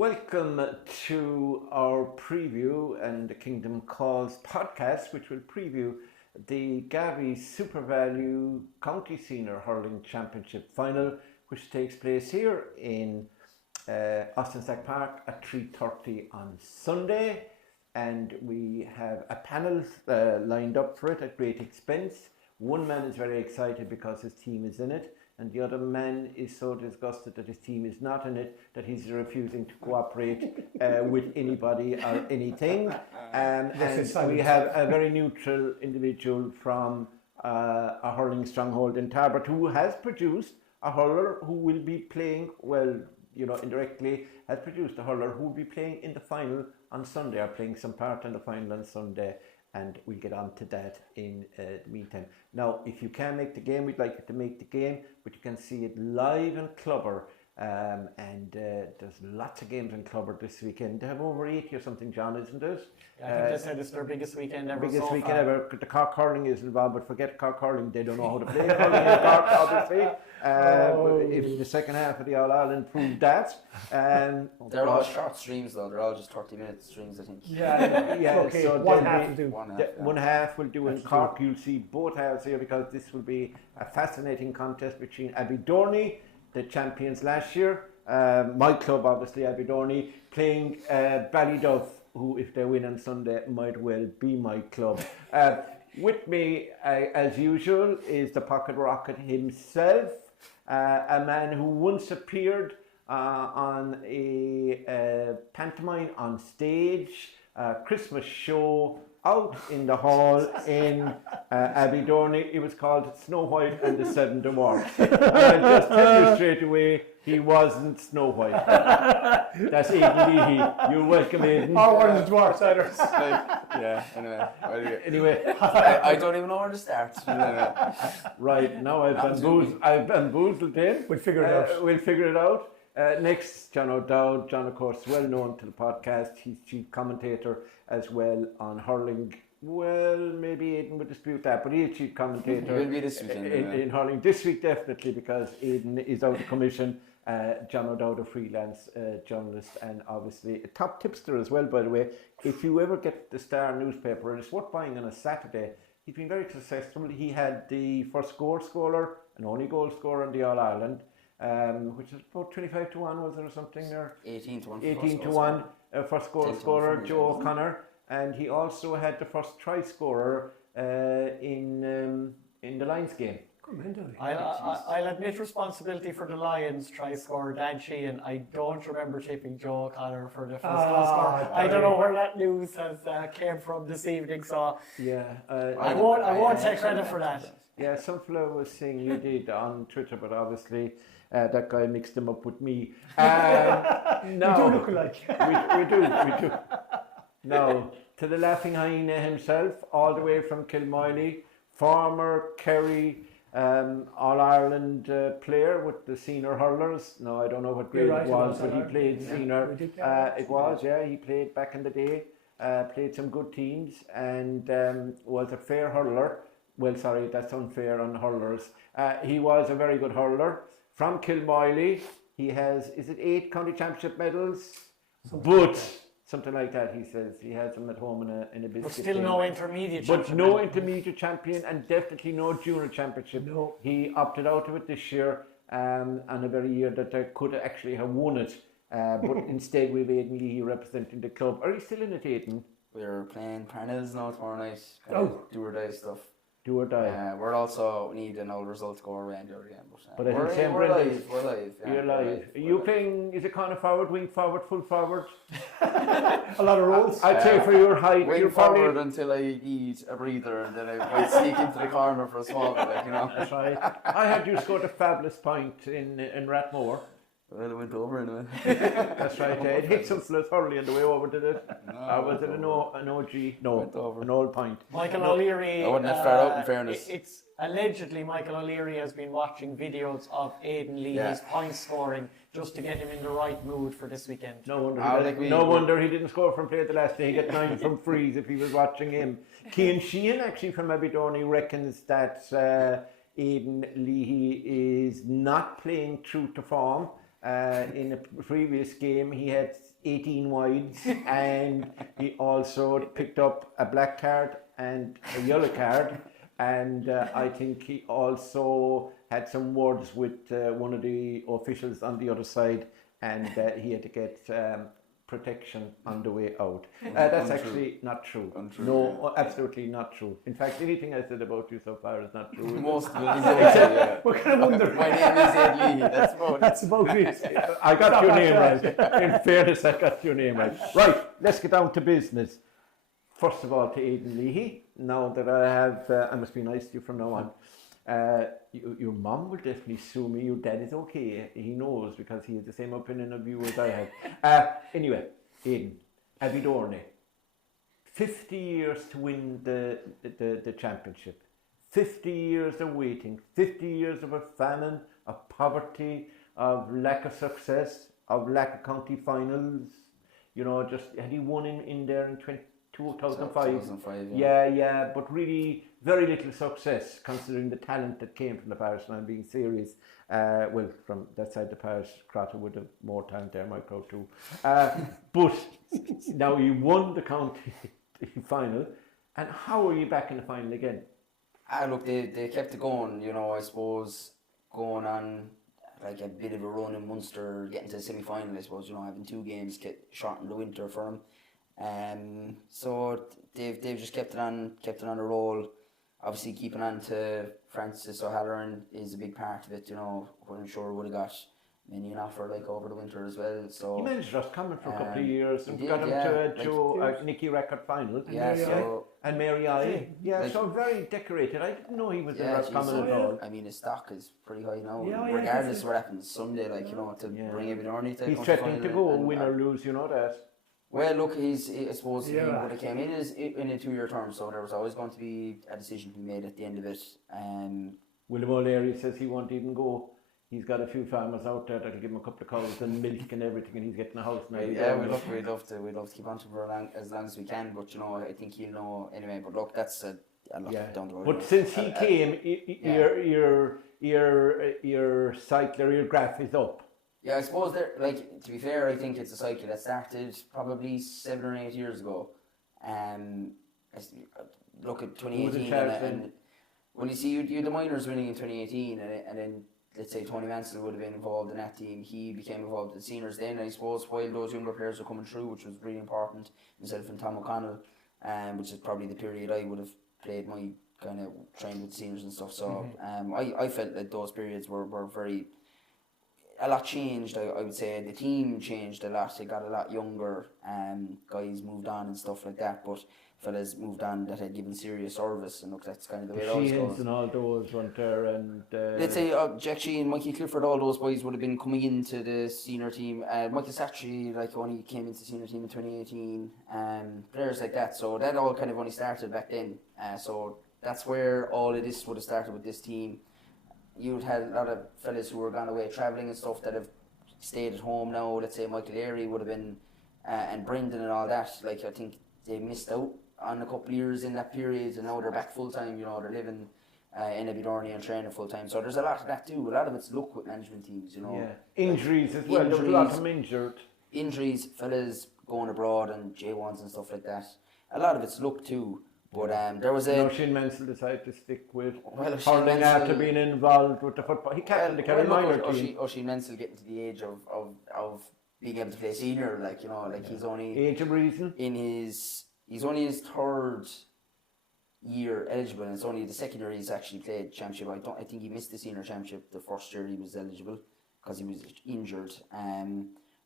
Welcome to our preview and the Kingdom Calls podcast, which will preview the Garveys SuperValu County Senior Hurling Championship final, which takes place here in Austin Stack Park at 3:30 on Sunday. And we have a panel lined up for it at great expense. One man is very excited because his team is in it, and the other man is so disgusted that his team is not in it that he's refusing to cooperate with anybody or anything. And we have a very neutral individual from a hurling stronghold in Tarbert who has produced a hurler who will be playing, indirectly has produced a hurler who will be playing in the final on Sunday, or playing some part in the final on Sunday. And we'll get on to that in the meantime. Now, if you can make the game, we'd like you to make the game, but you can see it live in Clubber. And there's lots of games in Clubber this weekend. They have over 80 or something, John, isn't it? Yeah, I think they said it's their biggest weekend ever. Biggest weekend ever. The Cork Hurling is involved, but forget Cork Hurling. They don't know how to play hurling in Cork, obviously. But if the second half of the All-Ireland proved that. They're all short streams, though. They're all just 30-minute streams, I think. Yeah. Okay. So one half will do. One half will do in Cork. You'll see both halves here because this will be a fascinating contest between Abbeydorney, the champions last year, my club obviously, Abbeydorney, playing Ballyduff, who if they win on Sunday might well be my club. With me, as usual, is the Pocket Rocket himself, a man who once appeared on a pantomime on stage, Christmas show, out in the hall in Abbeydorney. It was called Snow White and the Seven Dwarfs. And I'll just tell you straight away, he wasn't Snow White. That's Aidan Leahy. You're welcome, Aidan. Or one of the dwarfs, either. Anyway. I don't even know where to start. Right, now I've bamboozled him. We'll figure it out. We'll figure it out. Next, John O'Dowd. John, of course, well known to the podcast. He's chief commentator as well on hurling. Well, maybe Aidan would dispute that, but he's chief commentator Will be this weekend, in hurling. This week, definitely, because Aidan is out of commission. John O'Dowd, a freelance journalist, and obviously a top tipster as well, by the way. If you ever get the Star newspaper, and it's worth buying on a Saturday, he's been very successful. He had the first goal scorer and only goal scorer in the All-Ireland. Which is about 25 to 1, was it, or something there? 18 to 1. 18 to 1, first goal scorer, Joe O'Connor, and he also had the first try scorer in the Lions game. I'll admit responsibility for the Lions try scorer Dan Sheehan. I don't remember tipping Joe O'Connor for the first goal scorer. I don't know where that news has came from this evening, so I won't take credit for that. Yeah, some fellow was saying you did on Twitter, but obviously that guy mixed him up with me. No, we do look alike. we do. Now, to the laughing hyena himself, all the way from Kilmiley, former Kerry All-Ireland player with the senior hurlers. No, I don't know what grade it was, but he played senior. He played back in the day, played some good teams, and was a fair hurler. Well, sorry, that's unfair on hurlers. He was a very good hurler. From Kilmiley, he has, is it 8 county championship medals? Something like that, he says. He has them at home in a biscuit. But still no intermediate championship. But no medal. Intermediate champion, and definitely no junior championship. No. He opted out of it this year, and a very year that they could actually have won it. But instead we have Aidan Leahy representing the club. Are you still in it, Aidan? We're playing panelists now tomorrow night. Do or die stuff. Do or die. We're also need an old result to go around the other game. But I think we're live. We're live. Yeah, you're live. Are you playing, is it corner forward, wing forward, full forward? A lot of roles. I'd say for your height, wing you're forward until I need a breather, and then I might sneak into the corner for a small bit, That's right. I had you scored a fabulous point in Rathmore. Well, it went over anyway. That's right. It hit some fellas thoroughly on the way over, did it? Or was it an OG? No, an old point. Michael O'Leary. I wasn't that far out, in fairness. It's allegedly Michael O'Leary has been watching videos of Aidan Leahy's point scoring just to get him in the right mood for this weekend. No wonder he didn't score from play the last day. He got 9 from frees if he was watching him. Cian Sheehan, actually from Abbeydorney, reckons that Aidan Leahy is not playing true to form. In a previous game, he had 18 wides, and he also picked up a black card and a yellow card, and I think he also had some words with one of the officials on the other side, and he had to get protection on the way out. That's actually not true. Untrue, No, absolutely not true. In fact, anything I said about you so far is not true. Most of it is yeah. We're kind of wondering. My name is Aidan Leahy. That's about it. I got your name right. In fairness, I got your name right. Right, let's get down to business. First of all, to Aidan Leahy. Now that I have, I must be nice to you from now on. Your mum will definitely sue me. Your dad is okay. He knows because he has the same opinion of you as I have. Anyway, Aidan, Abbeydorney. 50 years to win the championship. 50 years of waiting. 50 years of a famine, of poverty, of lack of success, of lack of county finals. You know, just had he won in there in 2005? 2005, yeah, but really very little success considering the talent that came from the parish, and I'm being serious. Well, from that side of the parish, Crotta would have more talent there, my crowd too. But now you won the county final, and how are you back in the final again? Look, they kept it going, you know, I suppose, going on like a bit of a run in Munster, getting to the semi-final, I suppose, you know, having 2 games get short in the winter for them. So they've just kept it on a roll. Obviously, keeping on to Francis O'Halloran is a big part of it. You know, I'm sure would have got many an offer like over the winter as well. So he managed us coming for a couple of years and did, got him to a Nicky record final. And Mary I. So very decorated. I didn't know he was in Roscommon at all. I mean, his stock is pretty high now, Yeah, regardless of what happens Sunday. Like you know, to bring Abbeydorney to he's threatening to go win or lose. You know that. Well, look, I suppose he would have came in in a 2-year term, so there was always going to be a decision to be made at the end of it. William O'Leary says he won't even go. He's got a few farmers out there that'll give him a couple of cows and milk and everything, and he's getting a house now. Yeah, we'd love to keep on to him for as long as we can, but you know, I think he'll know anyway. But look, that's a lot down the road. But since he came, your cycle or your graph is up. Yeah, I suppose like to be fair, I think it's a cycle that started probably 7 or 8 years ago. Look at 2018 and well, you see, you had the minors winning in 2018, and then let's say Tony Mansell would have been involved in that team. He became involved in the seniors then, I suppose, while those younger players were coming through, which was really important. Himself and Tom O'Connell, which is probably the period I would have played my kind of trained with seniors and stuff. So I felt that those periods were very. A lot changed, I would say. The team changed a lot. They got a lot younger. Guys moved on and stuff like that. But fellas moved on that had given serious service. And look, that's kind of the way it always goes. And all those weren't there. And let's say Jack Sheehan, Mikey Clifford, all those boys would have been coming into the senior team. Michael Satchery, like only came into the senior team in 2018. Players like that. So that all kind of only started back then. So that's where all of this would have started with this team. You'd had a lot of fellas who were gone away travelling and stuff that have stayed at home now. Let's say Michael Airy would have been, and Brendan and all that. Like I think they missed out on a couple of years in that period, and now they're back full time. You know, they're living in Abbeydorney and training full time. So there's a lot of that too. A lot of it's luck with management teams. You know, injuries as well. There's a lot of them injured. Injuries, fellas going abroad and J1s and stuff like that. A lot of it's luck too. But there was a... Shane Mansell decided to stick with Hurling after being involved with the football. He captained the Kerry minor team. Shane Mansell getting to the age of being able to play senior, like, you know, like he's only... Age of reason? He's only his 3rd year eligible, and it's only the 2nd year he's actually played championship. I think he missed the senior championship the 1st year he was eligible because he was injured.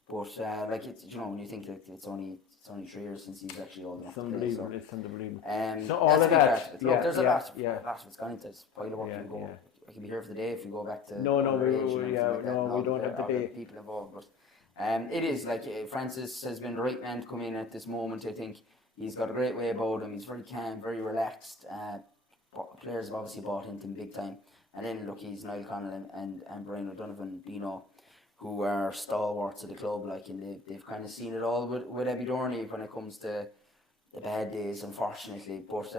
But like it's, you know, when you think like it's only 3 years since he's actually old enough to play. It's unbelievable. So all of that. Look, there's a lot of it's gone into it. Pile of work. I can be here for the day if you go back to. We don't have the day. People involved, but it is like Francis has been the right man to come in at this moment. I think he's got a great way about him. He's very calm, very relaxed. Players have obviously bought into him big time. And then look, he's Niall Connell and Brian O'Donovan, Dino, who are stalwarts of the club, like, and they've kind of seen it all with Abbeydorney when it comes to the bad days, unfortunately. But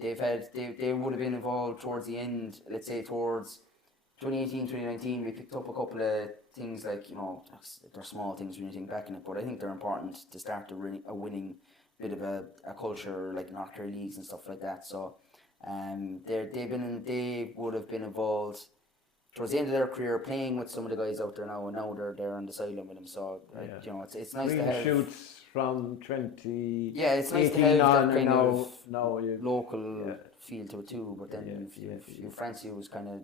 they would have been involved towards the end, let's say towards 2018, 2019, we picked up a couple of things like, they're small things when you think back in it, but I think they're important to start a winning bit of a culture, like North Kerry leagues and stuff like that. So they would have been involved towards the end of their career playing with some of the guys out there now, and now they're there on the sideline with them. So it's nice to have shoots from 20. Yeah, it's nice to have that kind of local feel to it too. But then if you fancy it was kind of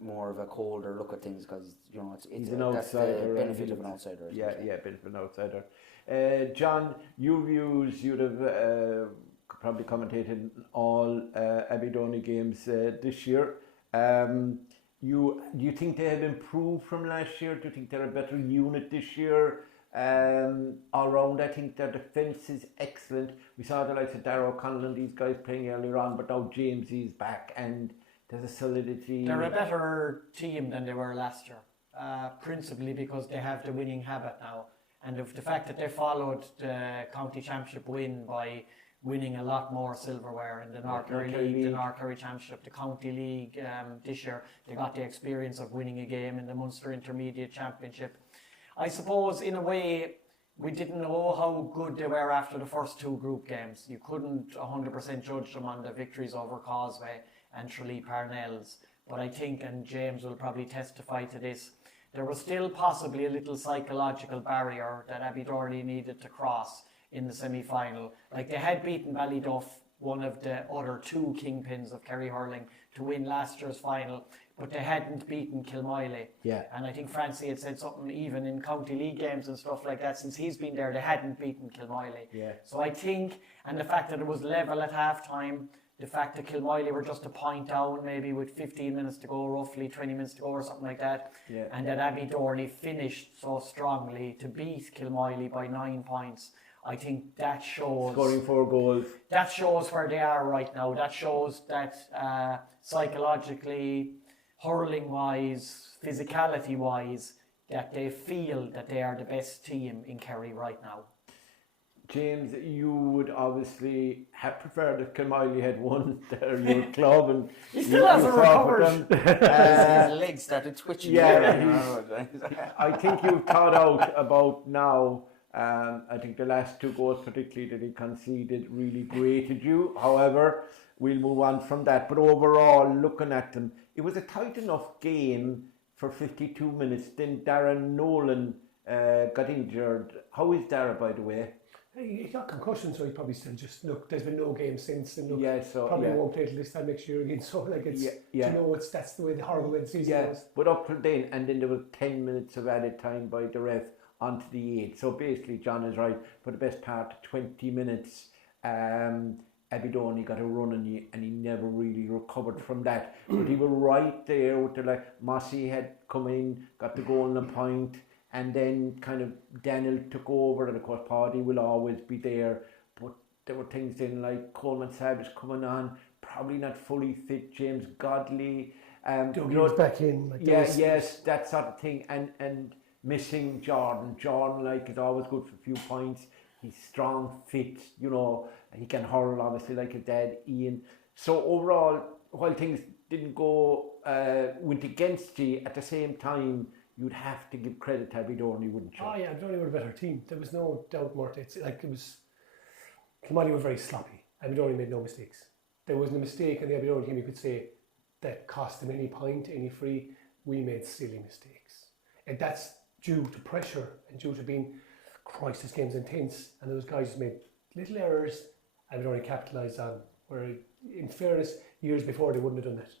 more of a colder look at things, because it's an outsider. That's the benefit of an outsider. Benefit of an outsider. John, you'd have probably commentated all Abbeydorney games this year. Do you think they have improved from last year? Do you think they're a better unit this year? All round, I think their defence is excellent. We saw the likes of Darragh O'Connell and these guys playing earlier on, but now James is back and there's a solidity. They're a better team than they were last year, principally because they have the winning habit now, and of the fact that they followed the county championship win by winning a lot more silverware in the North Kerry League, the North Kerry Championship, the County League this year. They got the experience of winning a game in the Munster Intermediate Championship. I suppose in a way we didn't know how good they were after the first two group games. You couldn't 100% judge them on the victories over Causeway and Tralee Parnells. But I think, and James will probably testify to this, there was still possibly a little psychological barrier that Abbeydorney needed to cross in the semi-final. Like, they had beaten Ballyduff, one of the other two kingpins of Kerry Hurling, to win last year's final, but they hadn't beaten Kilmoyle. Yeah. And I think Francie had said something even in county league games and stuff like that, since he's been there, they hadn't beaten Kilmoyle. Yeah. So I think, and the fact that it was level at half-time, the fact that Kilmoyle were just a point down, maybe with 15 minutes to go, roughly 20 minutes to go or something like that, and that Abbeydorney finished so strongly to beat Kilmoyle by 9 points, I think that shows... Scoring 4 goals. That shows where they are right now. That shows that psychologically, hurling-wise, physicality-wise, that they feel that they are the best team in Kerry right now. James, you would obviously have preferred if Kilmoyle had won your club, and he still hasn't recovered. His legs started twitching. I think you've thought out about now. I think the last 2 goals, particularly that he conceded, really grated you. However, we'll move on from that. But overall, looking at them, it was a tight enough game for 52 minutes. Then Darren Nolan got injured. How is Darren, by the way? He got concussion, so he probably still just there's been no game since, and probably won't play till this time next year again. So that's the way the horrible season was. But up till then, and then there was 10 minutes of added time by the ref onto the 8th. So basically, John is right. For the best part of 20 minutes, Abbeydorney got a run on you, and he never really recovered from that. But he was right there with Mossy had come in, got the goal and a point. And then kind of Daniel took over, and of course Paddy will always be there. But there were things then like Coleman Savage coming on, probably not fully fit, James Godley. Dougie was back in. That sort of thing. And missing Jordan. Jordan, is always good for a few points. He's strong, fit, and he can hurl, obviously, like his dad, Ian. So overall, while things didn't go, went against you, at the same time, you'd have to give credit to Abbeydorney, wouldn't you? Oh yeah, Abbeydorney were a better team. There was no doubt, Murt. Kilmoyle were very sloppy. Abbeydorney made no mistakes. There wasn't a mistake in the Abbeydorney team you could say that cost them any point, any free. We made silly mistakes. And that's due to pressure and due to being, Christ, this game's intense, and those guys made little errors Abbeydorney capitalised on, where in fairness, years before they wouldn't have done that.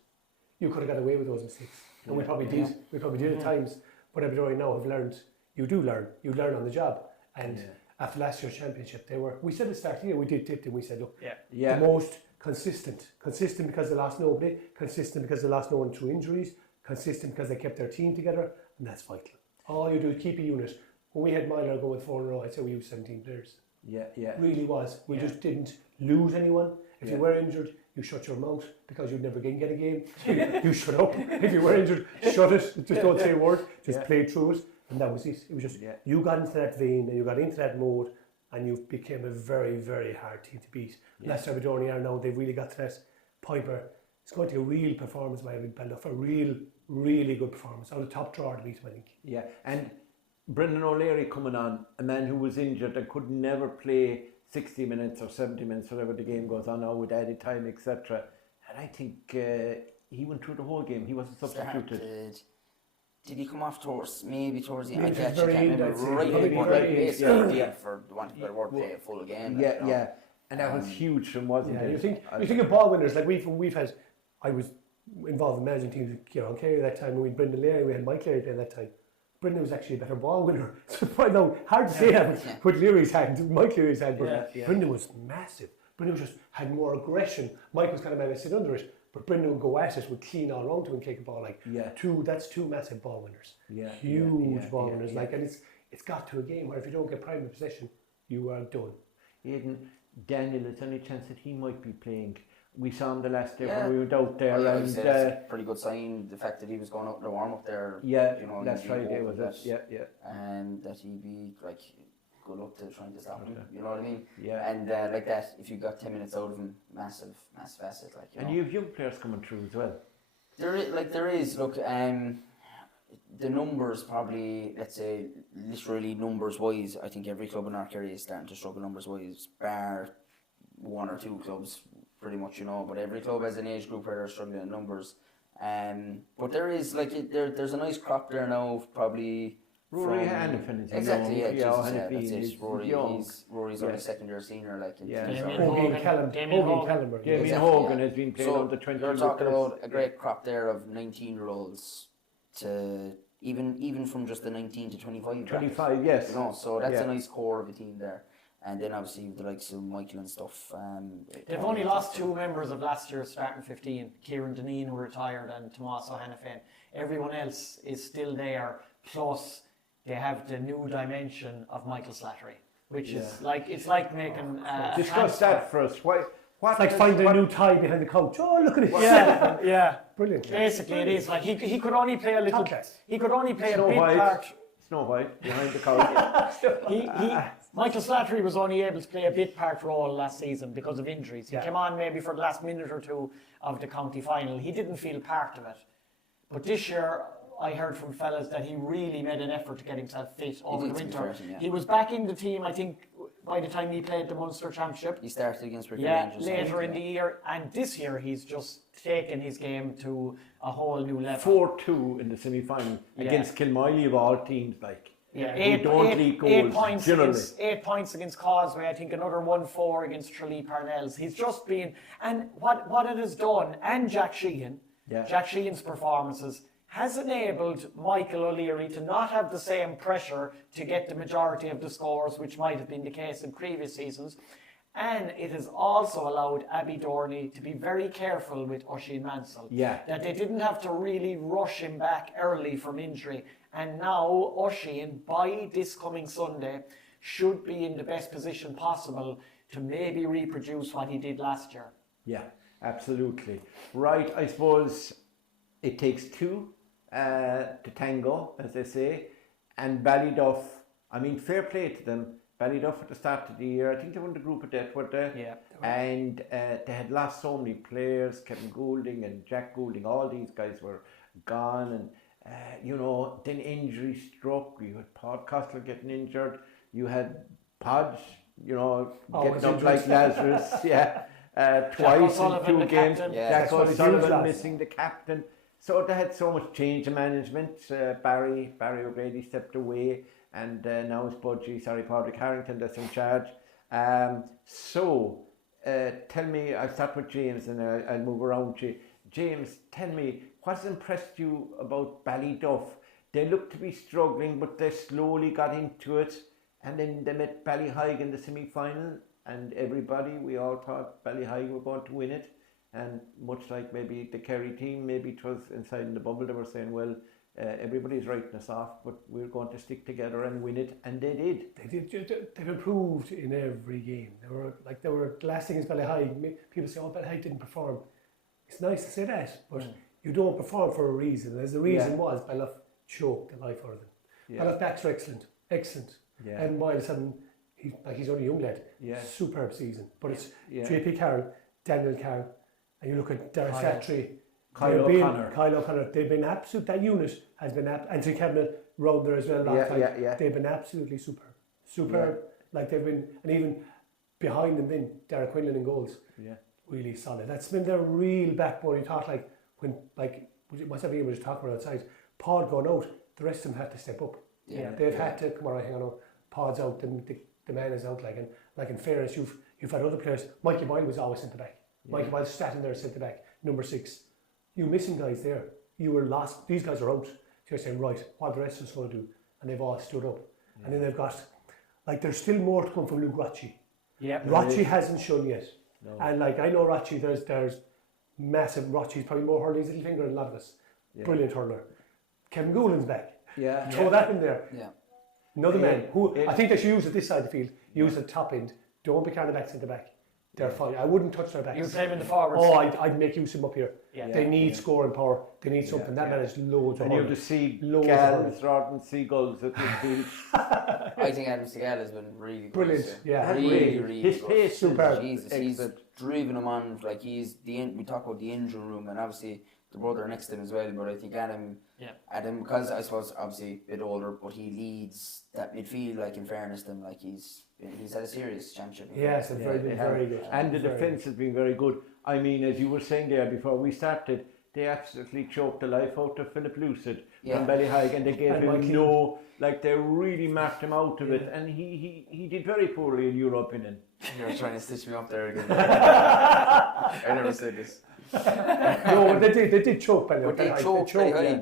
You could have got away with those mistakes. And we probably did. We probably did at times. But Abbeydorney now have learned. You do learn. You learn on the job. And after last year's championship, we said at the start of the year, we did tip them. We said, look, the most consistent because they lost nobody, consistent because they lost no one through injuries, consistent because they kept their team together, and that's vital. All you do is keep a unit. When we had Myler going 4 in a row, I'd say we used 17 players. It really was. We just didn't lose anyone. If you were injured, you shut your mouth because you'd never again get a game. You shut up. If you were injured, shut it. Just don't say a word. Just play through it. And that was it. It was just, you got into that vein and you got into that mode and you became a very, very hard team to beat. Last Abbeydorney are now, they've really got to that point where it's going to be a real performance by Ballyduff, a really good performance. Out of the top drawer to beat him, I think. Yeah, and Brendan O'Leary coming on, a man who was injured and could never play 60 minutes or 70 minutes, whatever the game goes on now with added time, etc. And I think he went through the whole game. He wasn't substituted. Did he come off towards the end? I Maybe actually can't remember. Basically, for the want of a better word, play a full game. Yeah. And that was huge from, wasn't it? You think of ball winners, like we've had, I was involved in managing teams with Kerry that time, and we had Brendan Leahy, we had Mike Leahy playing that time. Brendan was actually a better ball winner. So right now, hard to say that with Leary's hand, Mike Leary's hand, but Brendan was massive. Brendan just had more aggression. Mike was kind of maybe sit under it, but Brendan would go at it, would clean all around to and kick a ball that's two massive ball winners. Huge ball winners. Like, and it's got to a game where if you don't get primary possession, you are done. Aidan, Daniel, is there any chance that he might be playing? We saw him the last day when we went out there, and that's a pretty good sign. The fact that he was going out in the warm up there, last Friday was it? And that he'd be like good luck to trying to stop him. You know what I mean? Yeah. And like that, if you got 10 minutes out of him, massive asset. Like, and you have young players coming through as well. There is. Look, the numbers probably, let's say, literally numbers wise, I think every club in our Kerry is starting to struggle numbers wise, bar one or two clubs. Pretty much, but every club has an age group where they're struggling in numbers. But there is there's a nice crop there now, probably. Rory Hannafin is exactly, that's it. Rory's only second year senior, like. Damien Hogan has been playing on the 20. You're talking about a great crop there of 19-year-olds to even from just the 19 to 25. 25, yes. So that's a nice core of a team there. And then obviously the likes of Michael and stuff. They've only lost two members of last year's starting 15, Kieran Deneen, who retired, and Tomás O'Hanafin. Everyone else is still there, plus they have the new dimension of Michael Slattery, which is like, it's like making discuss that first. It's like finding a new tie behind the couch. Oh, look at it! Yeah, brilliant. Basically, it is like he could only play a little. He could only play a bit part. Snow White behind the couch. Michael Slattery was only able to play a bit part role last season because of injuries. He came on maybe for the last minute or two of the county final. He didn't feel part of it. But this year, I heard from fellas that he really made an effort to get himself fit over the winter. He was back in the team, I think, by the time he played the Munster Championship. He started against Wicklow Rangers. Later in the year. And this year, he's just taken his game to a whole new level. 4-2 in the semi-final against Kilmiley of all teams, like. Yeah, eight points against Causeway. I think another 1-4 against Tralee Parnells. He's just been, and what it has done, and Jack Sheehan, Jack Sheehan's performances has enabled Michael O'Leary to not have the same pressure to get the majority of the scores, which might have been the case in previous seasons. And it has also allowed Abbeydorney to be very careful with Oisin Mansell. That they didn't have to really rush him back early from injury. And now Oisin, by this coming Sunday, should be in the best position possible to maybe reproduce what he did last year. Yeah, absolutely. Right, I suppose it takes two to tango, as they say. And Ballyduff, I mean, fair play to them. Ballyduff at the start of the year, I think they won the group of death, weren't they? Yeah. And they had lost so many players, Kevin Goulding and Jack Goulding, all these guys were gone, and then injury struck. You had Paul Costello getting injured, you had Podge, getting up like Lazarus, twice in 2 games. Jack O'Sullivan missing the captain. So they had so much change in management. Barry O'Grady stepped away. And now it's Padraig Harrington that's in charge. Tell me, I'll start with James and I'll move around to you. James, tell me, what's impressed you about Ballyduff? They look to be struggling, but they slowly got into it. And then they met Ballyheigue in the semi-final. And we all thought Ballyheigue were going to win it. And much like maybe the Kerry team, maybe it was inside in the bubble, they were saying, well, everybody's writing us off, but we're going to stick together and win it, and they did. They've improved in every game. They were last thing is Ballyheigue. People say, Ballyheigue didn't perform. It's nice to say that, but you don't perform for a reason. As the reason was, Ballyduff choked the life out of them. Ballyduff backs are excellent. Yeah. And while he's only a young lad, superb season. But it's JP Carroll, Daniel Carroll, and you look at Darren Satry, Kyle O'Connor, they've been absolute, that unit has been, Anthony Cabinet round there as well last time. They've been absolutely superb. Like they've been, and even behind them then, Derek Quinlan in goals. Yeah. Really solid. That's been their real backbone. You thought like, when, like, whatever you were just talking about outside, Pod going out, the rest of them had to step up. They've had to, come on, hang on, Pod's out, the man is out, like in fairness, you've had other players. Mikey Boyle was always centre back. Mikey Boyle sat in there centre back, number 6. You missing guys there. You were lost. These guys are out. So you're saying, right, what the rest of us going to do? And they've all stood up. And then they've got, like, there's still more to come from Luke Rocci. Rocci hasn't shown yet. No. And like, I know Rocci, there's massive, Rocci's probably more hurling his little finger than a lot of us. Brilliant hurler. Kevin Goulin's back. Throw that in there. Another man who I think they should use at this side of the field, use the top end. Don't be carrying the backs into the back. They're fine. I wouldn't touch their backs. You play them in the forwards. Oh, I'd make use of them up here. They need scoring power. They need something. That man has loads of hurling. And you just see gals rather than seagulls at the field. I think Adam Seagal has been really brilliant. Good, really his good. pace, superb. Jesus, he's driving them on. Like we talk about the injury room, and obviously the brother next to him as well. But I think Adam, because I suppose obviously a bit older, but he leads that midfield. Like in fairness to him, like he's had a serious championship. Yes, very good. And the defence has been very good. I mean, as you were saying there before we started, they absolutely choked the life out of Philip Lucid from Ballyduff, and they gave him they really marked him out of it, and he did very poorly in your opinion. You're trying to stitch me up there again. I never said this. No, they did choke Ballyduff. But they choked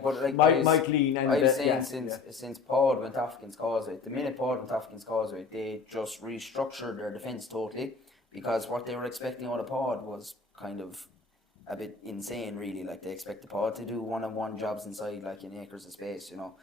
but like Mike Lean and I was saying since Paul went off against Causeway, the minute Paul went off against Causeway, they just restructured their defence totally, because what they were expecting out of Paul was kind of a bit insane, really. Like they expect the Pod to do one-on-one jobs inside, like in acres of space, you know.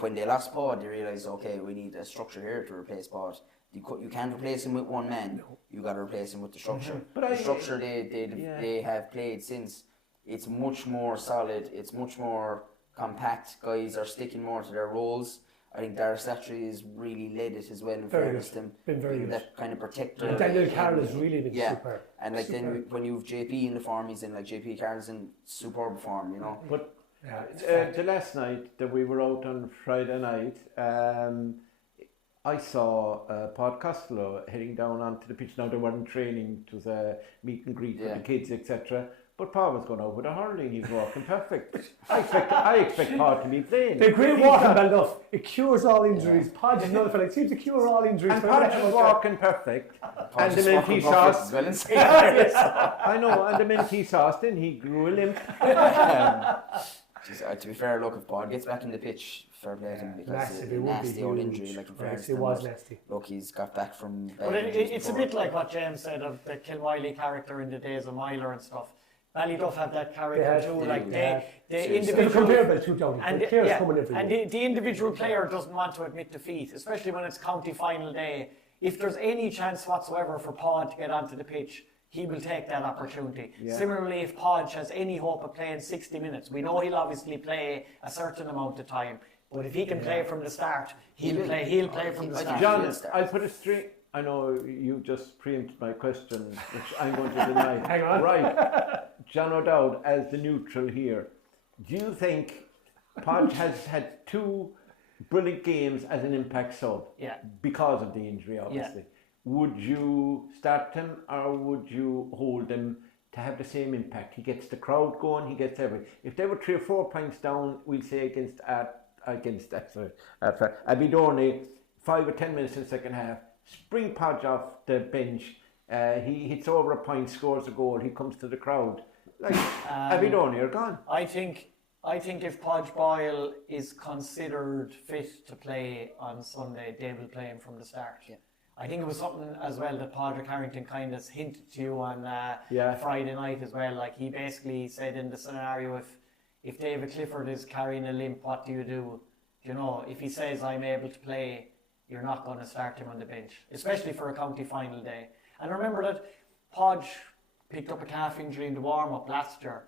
When they lost Pod, they realised, okay, we need a structure here to replace Pod. You can't replace him with one man. You got to replace him with the structure. But the structure they have played since, it's much more solid. It's much more compact. Guys are sticking more to their roles. I think Dara Satry has really led it as well. In fairness to him, been very good. That kind of protector. Daniel Carroll has really been superb. And like then when you've JP in the form he's in, like JP Carroll's in superb form, you know. But the last night that we were out on Friday night, I saw Pod Costello heading down onto the pitch. Now they weren't training; it was a meet and greet with the kids, etc. But Paul was going out with a hurling. He's walking perfect. I expect Paul to be playing. The great walking Ballyduff. It cures all injuries. Pod is another fella. It seems to cure all injuries. And Paul was walking perfect. And the minute he saw us, I know. And the minute he saw us, then he grew a limp. To be fair, look, if Pod gets back in the pitch, fair play to him, because it's a nasty old injury. Like in fairness, it was nasty. Look, he's got back from. But it's a bit like what James said of the Kilwiley character in the days of Myler and stuff. Ballyduff have that character too. Like the individual and the individual player doesn't want to admit defeat, especially when it's county final day. If there's any chance whatsoever for Pod to get onto the pitch, he will take that opportunity. Similarly, if Podge has any hope of playing 60 minutes, we know he'll obviously play a certain amount of time, but if he can play from the start, he'll play from the start. John, I'll put a string. I know you just preempted my question, which I'm going to deny. Hang on. Right. John O'Dowd, as the neutral here, do you think Podge has had 2 brilliant games as an impact sub? Because of the injury, obviously. Would you start him, or would you hold him to have the same impact? He gets the crowd going, he gets everything. If they were 3 or 4 points down, we'll say against Abbeydorney, 5 or 10 minutes in the second half, spring Podge off the bench, he hits over a point, scores a goal, he comes to the crowd. Like Abbeydorney are gone. I think if Podge Boyle is considered fit to play on Sunday, they will play him from the start. I think it was something as well that Padraig Harrington kind of hinted to you on Friday night as well. Like he basically said in the scenario, if David Clifford is carrying a limp, what do? You know, if he says I'm able to play, you're not going to start him on the bench, especially for a county final day. And remember that Podge picked up a calf injury in the warm-up last year.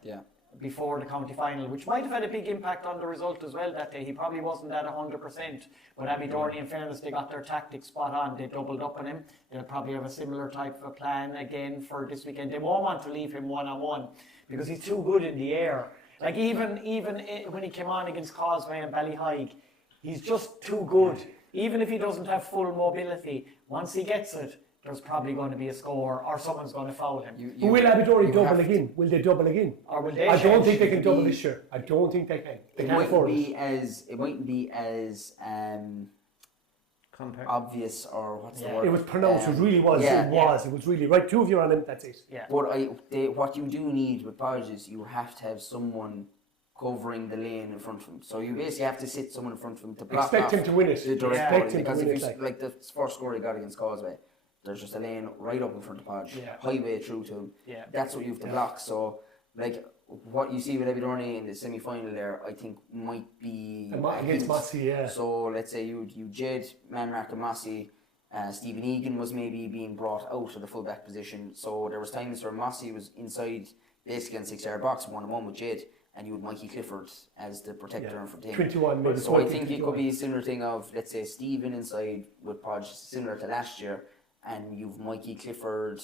before the county final, which might have had a big impact on the result as well that day. He probably wasn't at 100%, but Abbeydorney, in fairness, they got their tactics spot on. They doubled up on him. They'll probably have a similar type of a plan again for this weekend. They won't want to leave him one-on-one because he's too good in the air. Like even when he came on against Causeway and Ballyduff, he's just too good. Even if he doesn't have full mobility, once he gets it, there's probably going to be a score or sone's going to foul him. Will Abbeydorney double again? Will they double again? Or will they? I don't think they can double this year. I don't think they can. They can't afford it. It mightn't be as obvious, or what's the word? It was pronounced. It really was. It was really right. Two of you on him. That's it. Yeah. But what you do need with Podge is you have to have someone covering the lane in front of him. So you basically have to sit someone in front of him to block Expect him to win it. Because if you, like the first score he got against Causeway, there's just a lane right up in front of Podge, highway through to him. Yeah. That's what you have to block. So, like, what you see with Abbeydorney in the semi-final there, I think might be against Massey, yeah. So let's say you Jed, Man-Mark and Massey, Stephen Egan was maybe being brought out of the full-back position. So there was times where Massey was inside, basically in 6-yard box, 1-on-1 with Jed, and you had Mikey Clifford as the protector in front of him. 21 maybe. So I think it could be a similar thing of, let's say, Stephen inside with Podge, similar to last year, and you've Mikey Clifford.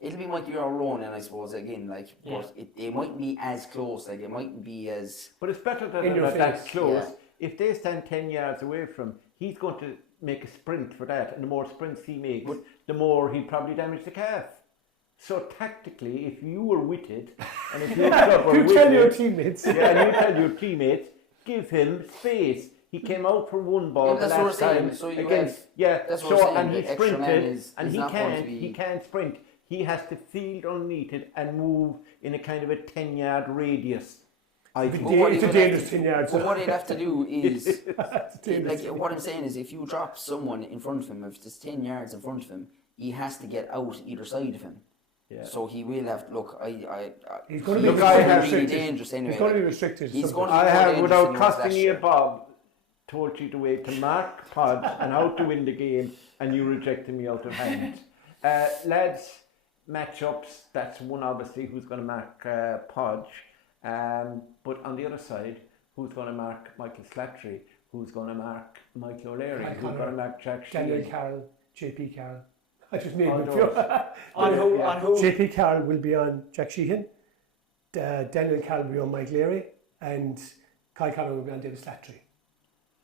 It'll be Mikey or Ronan, I suppose, again, like, but they mightn't be as close, like, it mightn't be as... But it's better than that close. Yeah. If they stand 10 yards away from him, he's going to make a sprint for that, and the more sprints he makes, the more he'll probably damage the calf. So tactically, if you were witted, and if you tell your teammates, and you tell your teammates, give him space. He came out for one ball last time so against, and he sprinted, and he can't sprint. He has to field underneath it and move in a kind of a 10-yard radius. It's a dangerous 10 yards. But what he'd have to do is, like, what I'm saying is, if you drop someone in front of him, if it's 10 yards in front of him, he has to get out either side of him. Yeah. So he will have to look. He's going to be really dangerous anyway. He's going to be restricted. I have, without costing you a bob, told you the way to mark Podge and how to win the game, and you rejected me out of hand. Lads, matchups. That's one obviously who's going to mark Podge, but on the other side, who's going to mark Michael Slattery? Who's going to mark Michael O'Leary? Who's going to mark Jack Sheehan? Daniel Carroll, JP Carroll. I just made on who? JP Carroll will be on Jack Sheehan, Daniel Carroll will be on Mike Leary, and Kyle Conner will be on David Slattery.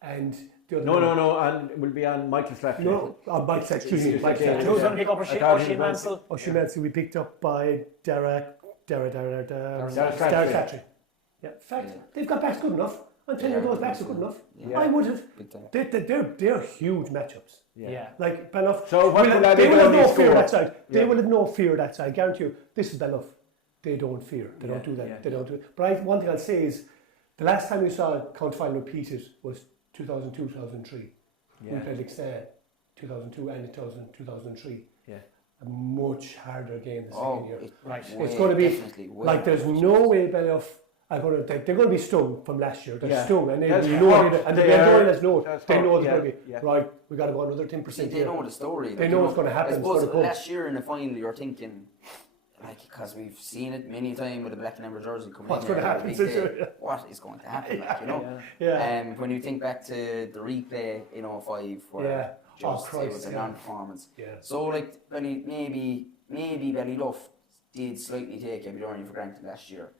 And the other and will be on Michael Slattery. No, on Mike Slattery. Who's going to pick up Oisin Mansell? Oisin Mansell will be picked up by Derek Slattery. Yeah, in fact, they've got backs good enough. I'm telling you, those backs are good enough. Yeah. I would have. They're huge matchups. Yeah. Like Ballyduff. So they will have no fear that side. They will have no fear that side. I guarantee you, this is Ballyduff. They don't fear. They don't do that. Yeah. They don't do it. But one thing I'll say is, the last time we saw a county final repeated was 2002, 2003. Yeah. We played Lixan 2002 and 2003. Yeah. A much harder game the second year. It's going to be like there's no way Ballyduff. They're going to be stung from last year. They're stung, and they know it. And the Abbeydorney know it. They know it's going to be right. We got to go another 10%. They know the story. They know what's going to happen. I suppose last year in the final, you're thinking, like, because we've seen it many times with a black and amber jersey coming what's in. What's going to happen? What is going to happen? Like, you know. When you think back to the replay in 05, where it was a non-performance. Yeah. So like, maybe Ballyduff did slightly take Abbeydorney for granted last year,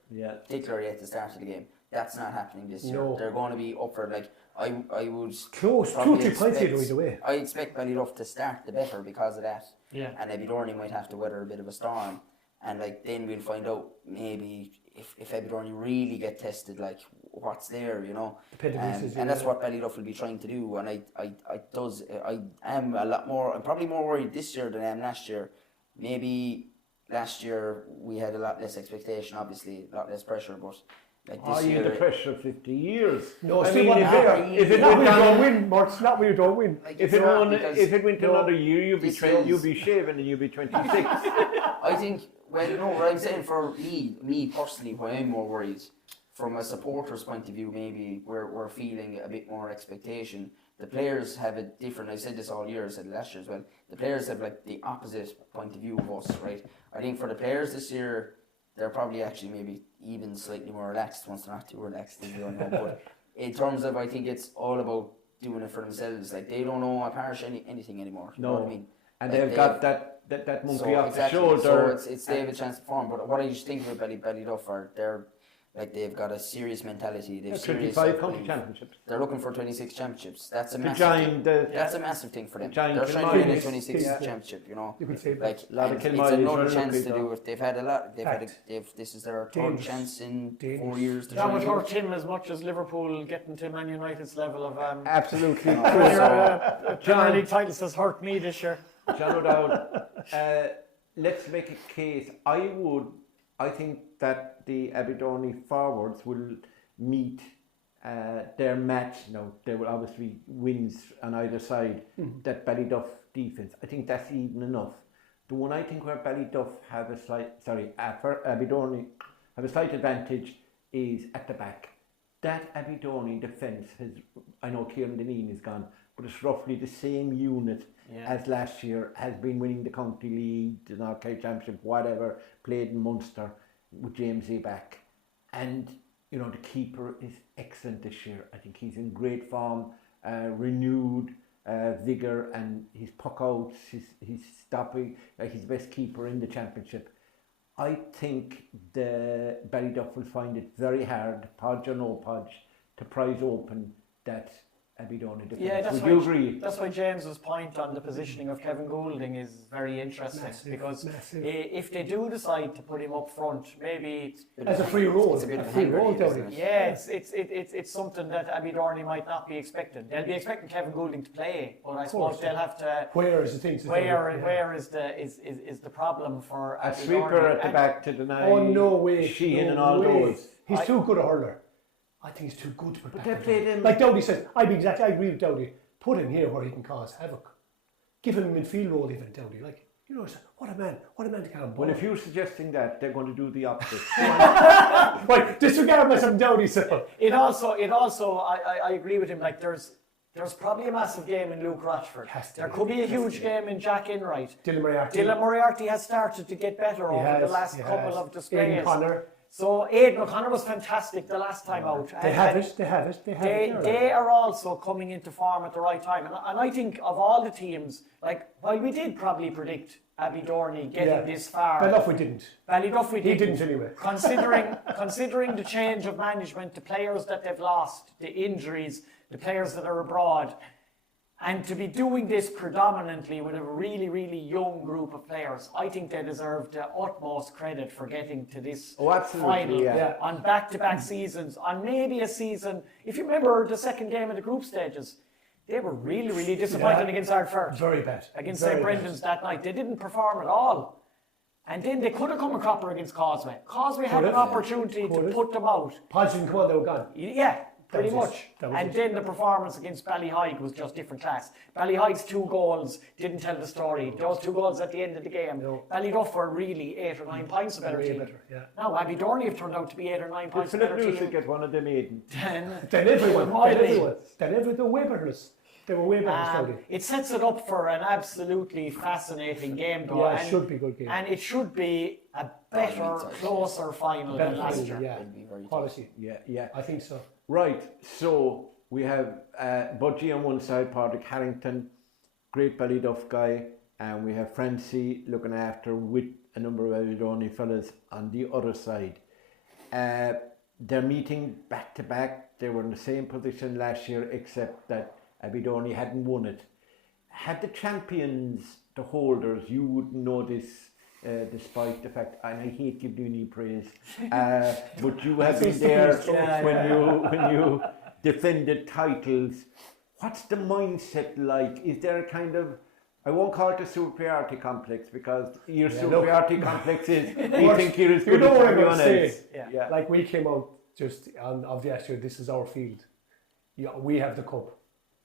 particularly at the start of the game. That's not happening this year. They're going to be up for, like, I would close 2-3 points either way. I expect Ballyduff to start the better because of that. Yeah. And Abbeydorney might have to weather a bit of a storm, and like then we'll find out maybe if Abbeydorney really get tested, like what's there, you know. And that's what Ballyduff will be trying to do. And I am a lot more. I'm probably more worried this year than I am last year. Maybe. Last year we had a lot less expectation, obviously, a lot less pressure, but like this year... you had the pressure of 50 years. No, if it went don't win, Murt, not when you don't win. Like if it went another year, you'd be shaving and you'd be 26. I think, what I'm saying for me personally, why I'm more worried, from a supporter's point of view, maybe we're feeling a bit more expectation. The players have a different, I've said this all year, I said it last year as well, the players have like the opposite point of view of us, right? I think for the players this year, they're probably actually maybe even slightly more relaxed once they're not too relaxed, as we all know. But in terms of, I think it's all about doing it for themselves. Like, they don't know a parish anything anymore. You know what I mean? And like they've got that monkey off the shoulder. So they have a chance to perform. But what I just think about Ballyduff are they've got a serious mentality. They've 25 county championships. They're looking for 26 championships. That's a massive thing for them. They're trying to win a 26 championship. You know, You could say like it's another chance to do it. They've had a lot. This is their third chance in 4 years. That would hurt him as much as Liverpool getting to Man United's level of absolutely. Premier League titles has hurt me this year. John O'Dowd, let's make a case. I think that the Abbeydorney forwards will meet their match. Now, there will obviously wins on either side. That Ballyduff defence, I think that's even enough. The one I think where Ballyduff have Abbeydorney have a slight advantage is at the back. That Abbeydorney defence I know Kieran Deneen is gone, but it's roughly the same unit as last year, has been winning the County League, the North County Championship, whatever, played in Munster with James A. back. And, you know, the keeper is excellent this year. I think he's in great form, renewed vigour, and his puck outs, his stopping, he's the best keeper in the championship. I think the Ballyduff will find it very hard, podge or no podge, to prize open that Abbeydorney defence. Yeah, Would you agree? That's why James's point on the positioning of Kevin Goulding is very interesting, because if they do decide to put him up front, maybe as a free role, it's a bit of a free role down there. Yeah, it's something that Abbeydorney might not be expecting. They'll be expecting Kevin Goulding to play, but I suppose they'll have to. Where is the thing? Where is the problem for A Abbeydorney? sweeper at the back to deny. Oh no way! Sheehan and all those. He's too good a hurler. I think he's too good to put But back. they played him. Like Dowdy said, I agree with Dowdy. Put him here where he can cause havoc. Give him a midfield role even, Dowdy. Like, you know, what a man to count. Well, if you're suggesting that, they're going to do the opposite. Right, disregard myself, Dowdy. So It also, I agree with him. Like, there's probably a massive game in Luke Rochford. There could be a huge game in Jack Enright. Dylan Moriarty has started to get better over the last couple of displays. Aidan Connor. So Aidan O'Connor was fantastic the last time out. They have it. They are also coming into form at the right time. And I think of all the teams, like, while we did probably predict Abbeydorney getting this far. Ballyduff we didn't. He didn't anyway. Considering the change of management, the players that they've lost, the injuries, the players that are abroad, and to be doing this predominantly with a really, really young group of players, I think they deserve the utmost credit for getting to this final on back-to-back seasons, on maybe a season. If you remember the second game of the group stages, they were really, really disappointed against Ardfert. Very bad. Against St. Brendan's that night. They didn't perform at all. And then they could have come a cropper against Causeway. Causeway had an opportunity to put them out. Podge didn't come out, they were gone. Yeah. Pretty much. And then the performance against Ballyhyde was just different class. Ballyhyde's 2 goals didn't tell the story. Those 2 goals at the end of the game. No. Ballyduff were really 8 or 9 points a better team. Now Abbeydorney have turned out to be 8 or 9 points a better team. Philip get one of them Aidan. Then everyone. They were way better. They were way better. It sets it up for an absolutely fascinating game, though. Yeah, it should be a good game. And it should be a better, closer final than last year. Yeah, quality. Yeah. I think so. Right, so we have Budgie on one side, Patrick Harrington, great Ballyduff guy, and we have Francie looking after with a number of Abbeydorney fellas on the other side. They're meeting back to back. They were in the same position last year, except that Abbeydorney hadn't won it. Had the champions, the holders, you wouldn't know this, despite the fact, and I hate giving you any praise, but you have been there when you defended titles. What's the mindset like? Is there a kind of, I won't call it a superiority complex, because your superiority complex is you think you're as good as everyone else. Yeah. Like we came out just of the year, this is our field. We have the cup.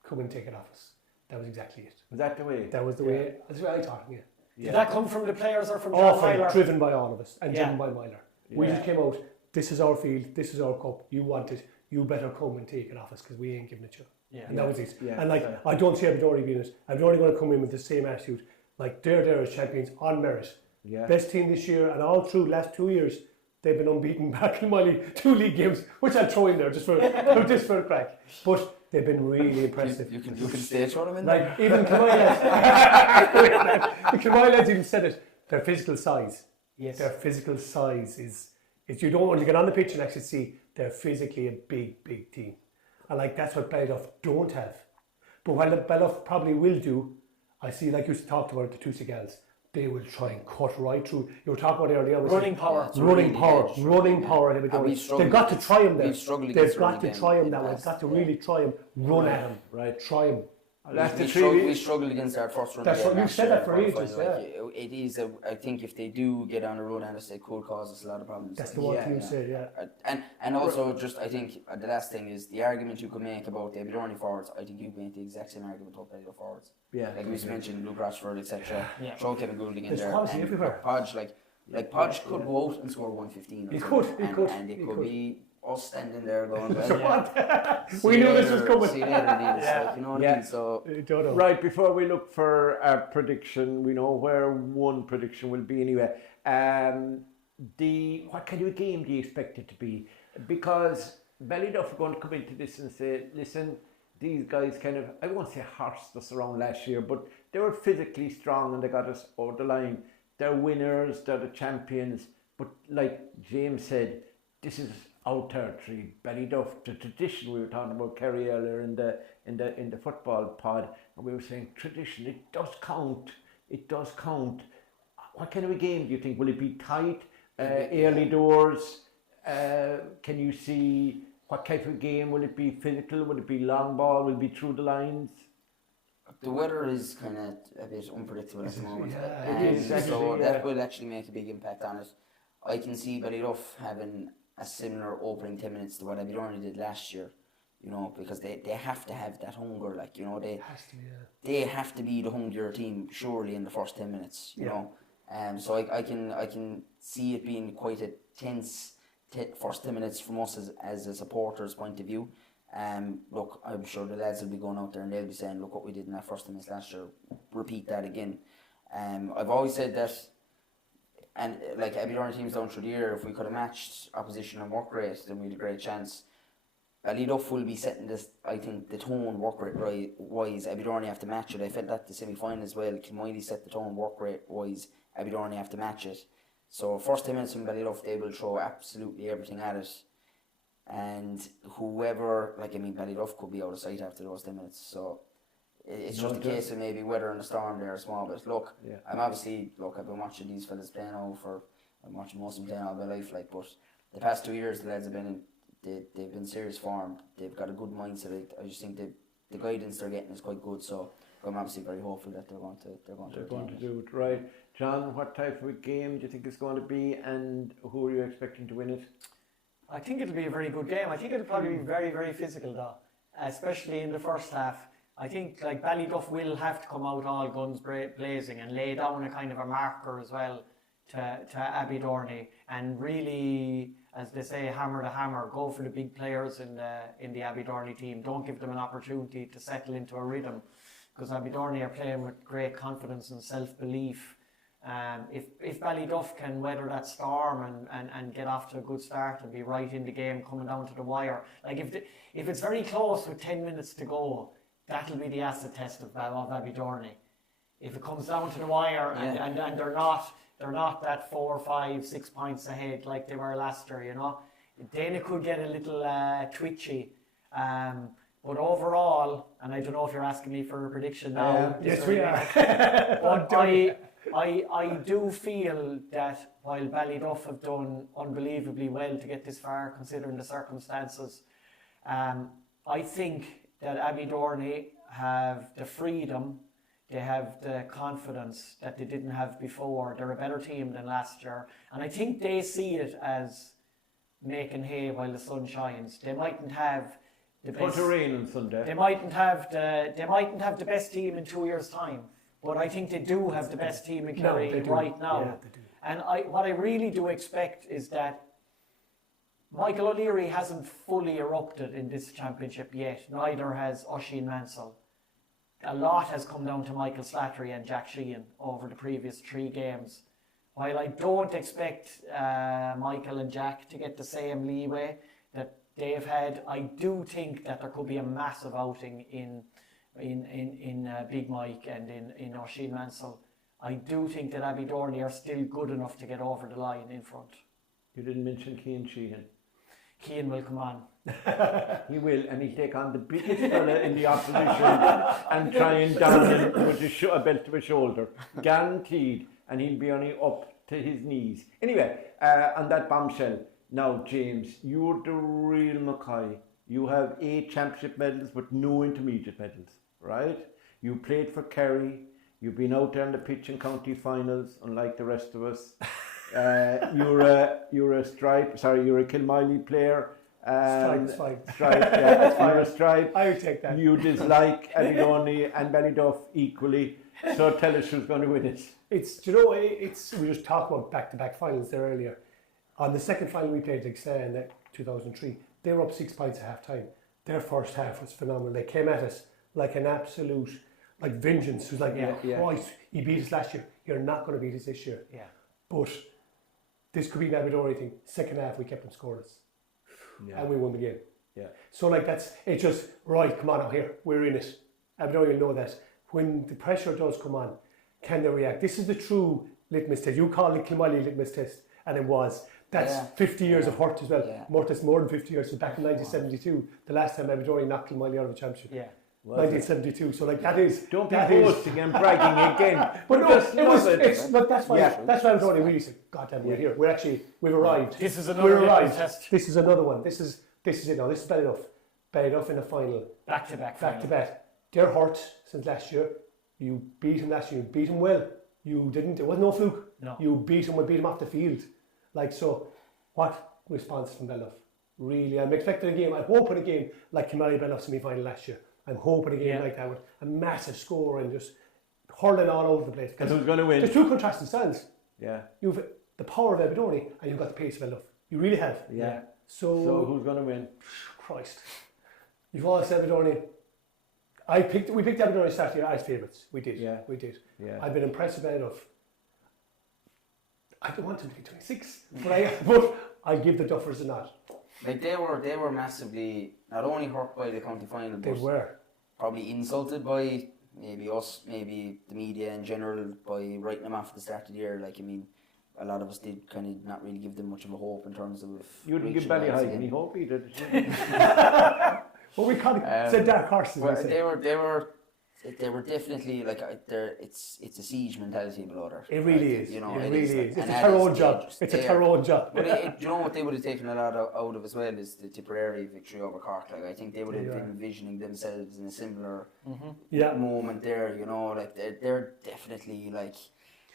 Come and take it off us. That was exactly it. Was that the way? That was the way. That's the way I thought. Yeah. Did that come from the players or from John Myler? Driven by all of us and driven by Myler. We just came out, this is our field, this is our cup, you want it, you better come and take it off us because we ain't giving it to you. And that was it. And I don't see Abbeydorney being it. Abbeydorney going to come in with the same attitude. Like they're there as champions on merit. Best team this year, and all through the last 2 years, they've been unbeaten back in Miley 2 league games, which I'll throw in there just for a crack. But they've been really impressive. You can stay throw them in like there. even Kilmyle lads even said it. Their physical size. Yes. Their physical size is you don't want to get on the pitch and actually see they're physically a big team. And like that's what Ballyduff don't have. But what Ballyduff probably will do, I see, like you talked about the two Segals, they will try and cut right through. You were talking about earlier. Running power. Running power. They've got to try him there. They've got to try him that way. They've got to really try him, run at him. Right. Try him. We struggled against our first run. That's what you said that for ages. It is. I think if they do get on a run, and it could cause us a lot of problems. That's the one thing you said, yeah. And also, just I think the last thing is the argument you could make about the Abbeydorney forwards. I think you made the exact same argument about the forwards. Yeah. Like we mentioned, Luke Rochford, etc. Yeah. Throw Kevin Goulding in There's there. quality everywhere. Podge, like Podge could go out and score 115. He could. And it could be us standing there going, We knew this was coming. See you later, deals. Like, you know what I mean? So, right, before we look for a prediction, we know where one prediction will be anyway. What kind of a game do you expect it to be? Because Ballyduff are going to come into this and say, listen, these guys kind of, I won't say horsed us around last year, but they were physically strong and they got us over the line. They're winners, they're the champions. But like James said, this is our territory. Ballyduff, the tradition, we were talking about Kerry earlier in the football pod, and we were saying tradition, it does count. What kind of a game do you think? Will it be tight, early doors? Can you see what type of game? Will it be physical? Will it be long ball? Will it be through the lines? The weather is kind of a bit unpredictable at the moment. That will actually make a big impact on it. I can see Ballyduff having a similar opening 10 minutes to what Abbeydorney did last year, you know, because they have to have that hunger, like, you know, they have to be the hungrier team surely in the first 10 minutes, you know. So I can see it being quite a tense first 10 minutes from us as a supporter's point of view. Look, I'm sure the lads will be going out there and they'll be saying, look what we did in that first 10 minutes last year, repeat that again. I've always said that. And like Abbeydorney teams down through the year, if we could have matched opposition on work rate, then we had a great chance. Ballyduff will be setting this, I think, the tone work rate wise. Abbeydorney have to match it. I felt that the semi-final as well. Kilmiley set the tone work rate wise. Abbeydorney have to match it. So first 10 minutes from Ballyduff, they will throw absolutely everything at it. And whoever, Ballyduff could be out of sight after those 10 minutes. So it's just a case of maybe weather and a storm there small bit. Look, I've been watching these fellas play now I'm watching most of them play all my life, but the past 2 years the lads have been they've been serious form. They've got a good mindset. I just think the guidance they're getting is quite good. So I'm obviously very hopeful that they're going to do it right. John, what type of a game do you think it's going to be, and who are you expecting to win it? I think it'll be a very good game. I think it'll probably be very, very physical though, especially in the first half. I think Ballyduff will have to come out all guns blazing and lay down a kind of a marker as well to Abbeydorney and really, as they say, hammer the hammer, go for the big players in the Abbeydorney team. Don't give them an opportunity to settle into a rhythm, because Abbeydorney are playing with great confidence and self-belief. If Ballyduff can weather that storm and get off to a good start and be right in the game coming down to the wire, if it's very close with 10 minutes to go, that'll be the acid test of Abbeydorney. If it comes down to the wire and they're not that 4, 5, 6 points ahead like they were last year, you know, then it could get a little twitchy. But overall, and I don't know if you're asking me for a prediction now. Yes, we are. But I do feel that while Ballyduff have done unbelievably well to get this far, considering the circumstances, I think that Abbeydorney have the freedom, they have the confidence that they didn't have before. They're a better team than last year, and I think they see it as making hay while the sun shines. They mightn't have the best. Rain on Sunday. They mightn't have the best team in 2 years' time, but I think they do have the best team in Kerry right now. Yeah, they do. And what I really do expect is that Michael O'Leary hasn't fully erupted in this championship yet, neither has Oisin Mansell. A lot has come down to Michael Slattery and Jack Sheehan over the previous 3 games. while I don't expect Michael and Jack to get the same leeway that they've had, I do think that there could be a massive outing in Big Mike and in O'Shea Mansell. I do think that Abbeydorney are still good enough to get over the line in front. You didn't mention Cian Sheehan. Cian will come on. He will, and he'll take on the biggest fella in the opposition and try and down him with a belt to his shoulder. Guaranteed. And he'll be only up to his knees. Anyway, on that bombshell, now James, you're the real Mackay. You have 8 championship medals but no intermediate medals, right? You played for Kerry. You've been out there on the pitch in county finals, unlike the rest of us. You're a Kilmiley player. Stripe's fine. Stripe, yeah, you're a Stripe. I would take that. You dislike Abbeydorney and Ballyduff equally. So tell us who's going to win it. We just talked about back-to-back finals there earlier. On the second final we played in 2003, they were up 6 points at half time. Their first half was phenomenal. They came at us like an absolute vengeance. It was like, Christ, he beat us last year. You're not going to beat us this year. Yeah. But this could be an Abbeydorney thing. Second half we kept them scoreless. Yeah. And we won the game. Yeah. So it's just, right, come on out here. We're in it. Abbeydorney will know that. When the pressure does come on, can they react? This is the true litmus test. You call it Kilmiley litmus test, and it was. That's 50 years of hurt as well. Yeah. Murt is more than 50 years. So back in 1972, the last time Abbeydorney knocked Kilmiley out of a championship. Yeah. 1972. So that is. Don't be boasting and bragging again. But no, that's why. That's why Abbeydorney really said, "God damn, we're here. We've arrived. This is another test. This is another one. This is it now. This is Ballyduff. Ballyduff in the final. Back to back. They're hurt since last year. You beat him last year. You beat him well. You didn't. It wasn't no fluke. No. You beat him off the field. So, what response from Ballyduff? Really, I'm expecting a game. I'm hoping a game like Kilmiley Ballyduff semi-final last year. I'm hoping a game like that with a massive score and just hurling all over the place. And who's going to win? There's 2 contrasting styles. Yeah. You've the power of Abbeydorney and you've got the pace of Ballyduff. You really have. Yeah. So who's going to win? Christ. You've all said Abbeydorney. We picked Abbeydorney Saturday as favourites. We did. Yeah. We did. Yeah. I've been impressed with Ballyduff. I don't want them to be 26, but I give the Duffers a nod. Like they were massively not only hurt by the county final, but probably insulted by maybe us, maybe the media in general, by writing them off at the start of the year. A lot of us did kind of not really give them much of a hope in terms of. You didn't give Ballyhigh any hope either. What we call it, said dark horses. Well, they were definitely it's a siege mentality below there. It really is. You know, it really is. It's a Tyrone job. It's a Tyrone job. But you know what they would have taken a lot out of as well is the Tipperary victory over Cork. I think they would have been envisioning themselves in a similar moment there. You know, they're definitely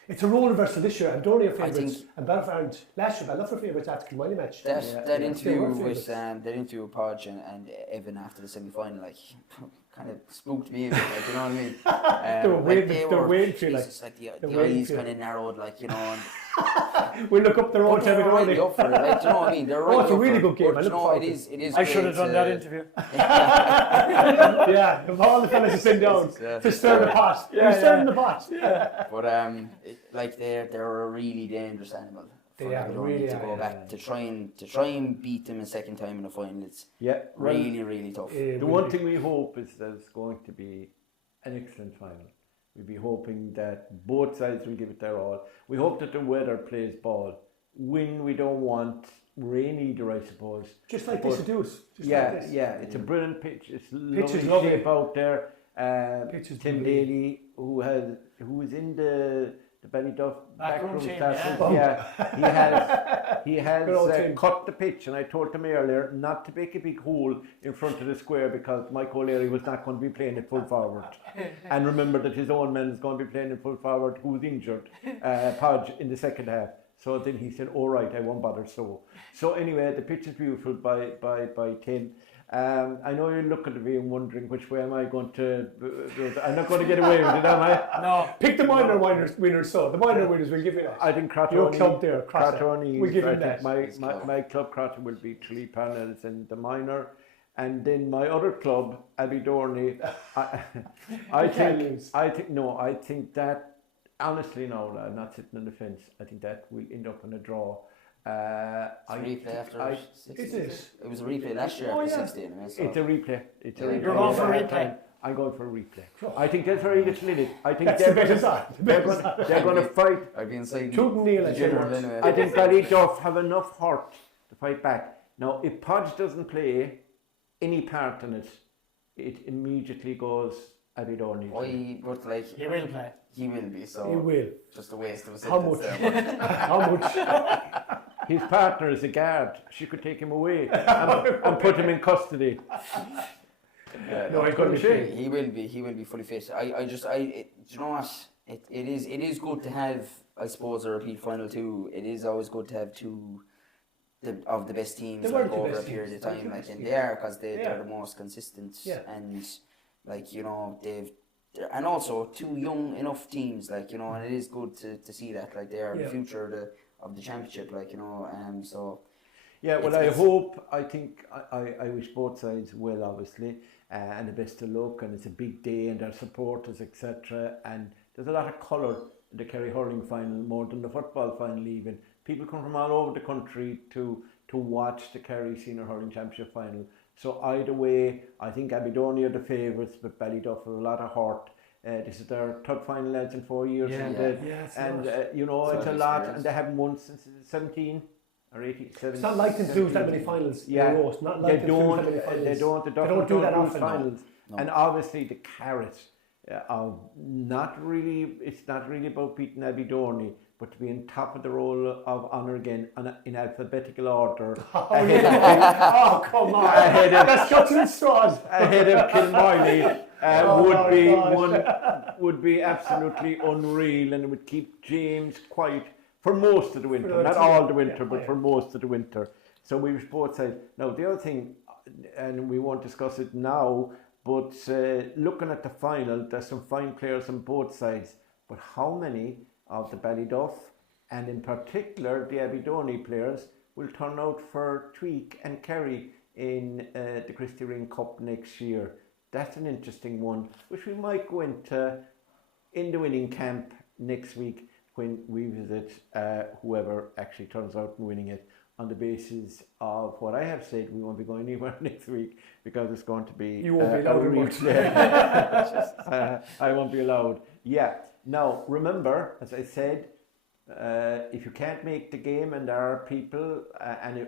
It's a role reversal this year. Abbeydorney are favourites and Ballyduff aren't. Last year, Ballyduff were favourites after the Kilmiley match. That interview with Podge and Evan after the semi-final, kind of spooked me a bit, you know what I mean? They were waiting for you, the eyes kind of narrowed, you know. And we look up their own they're already up for it, you know what I mean? They're right it's a really good game. It is. I should have done that interview. Yeah, of all the fellas to send down to stir the pot. You're stirring the pot. But they're a really dangerous animal. They are really to go back to try and beat them a second time in a final. It's really tough. The one thing we hope is that it's going to be an excellent final. We'll be hoping that both sides will give it their all. We hope that the weather plays ball. Wind we don't want, rain either, I suppose. Just like this to us. It's a brilliant pitch. It's lovely shape out there. Tim Daly, who was in the Ballyduff backroom staff. He has cut the pitch, and I told him earlier not to make a big hole in front of the square because Mike O'Leary was not going to be playing it full forward. And remember that his own man is going to be playing it full forward, who's injured, Podge, in the second half. So then he said, "All right, I won't bother." So anyway, the pitch is beautiful by Tim. I know you're looking at me and wondering which way am I going to. I'm not going to get away with it, am I? No. Pick the minor winners. So the minor winners will give you that. I think Cratone. Your club there, Cratone. We'll give you that. My club Cratone will be Tralee Panels in the minor, and then my other club Abbeydorney. I think that honestly, no, I'm not sitting on the fence. I think that will end up in a draw. Replay after 16. It was a replay last year after 16. So. It's a replay. You're going for a replay. I'm going for a replay. I think there's very little in it. I think That's they're going to fight. I've been saying the general anyway. I think Ballyduff have enough heart to fight back. Now, if Podge doesn't play any part in it, it immediately goes Abbeydorney. But like he will play. He will be. So he will. Just a waste of a sentence. How much? His partner is a guard. She could take him away and put him in custody. No, he's going to be fit. He will be. He will be fully fit. Do you know what? It is good to have, I suppose, a repeat final too. It is always good to have two of the best teams over a period of time. And they are, because they're the most consistent. Yeah. And and also two young enough teams, and it is good to see that, they are the future of the championship, so. Yeah, well, I think I wish both sides well, obviously, and the best of luck, and it's a big day, and their supporters, etc. And there's a lot of colour in the Kerry Hurling final, more than the football final even. People come from all over the country to watch the Kerry Senior Hurling Championship final. So either way, I think Abbeydorney are the favourites, but Ballyduff have a lot of heart. This is their third final, lads, in 4 years. It's a lot, and they haven't won since 17 or 18. It's not like them to lose that many finals. They don't do that often. Finals. No. And obviously the carrot of it's not really about beating Abbeydorney, but to be on top of the roll of honour again in alphabetical order. Oh, come on. That's got two straws. Ahead of Kilmoyly would be absolutely unreal, and it would keep James quiet for most of the winter. Not all the winter, but for most of the winter. So we wish both sides. Now, the other thing, and we won't discuss it now, but looking at the final, there's some fine players on both sides. But how many of the Ballyduff, and in particular the Abbeydorney players, will turn out for Tweak and Kerry in the Christy Ring Cup next year? That's an interesting one, which we might go into in the winning camp next week when we visit whoever actually turns out and winning it, on the basis of what I have said. We won't be going anywhere next week because it's going to be you won't be allowed replay. I won't be allowed. Yeah. Now, remember, as I said, if you can't make the game and there are people,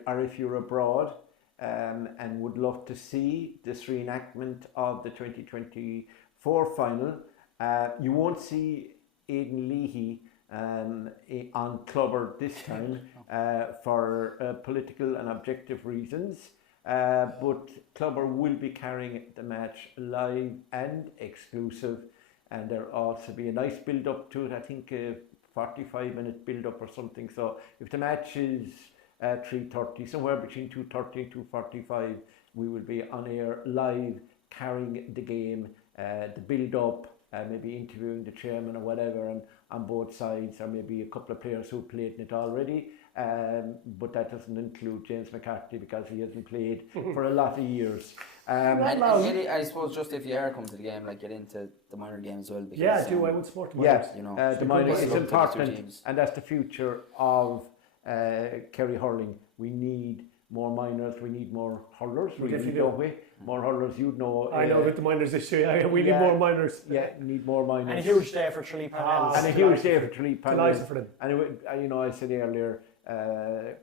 or if you're abroad and would love to see this reenactment of the 2024 final, you won't see Aidan Leahy on Clubber this time for political and objective reasons. But Clubber will be carrying the match live and exclusive. And there'll also be a nice build-up to it, I think a 45-minute build-up or something. So if the match is 3:30, somewhere between 2:30 and 2:45, we will be on air live, carrying the game, the build-up, maybe interviewing the chairman or whatever on both sides, or maybe a couple of players who played in it already. But that doesn't include James McCarthy because he hasn't played for a lot of years. And I suppose just if you are coming to the game, get into the minor game as well. Because, I would support the minors. The minors is important, and that's the future of Kerry Hurling. We need more minors, we need more hurlers, more hurlers, I know that the minors this year, we need more minors. Yeah, need more minors. And a huge day for Tralee panels. And a huge day for Tralee panels. Delighted for them. And I said earlier,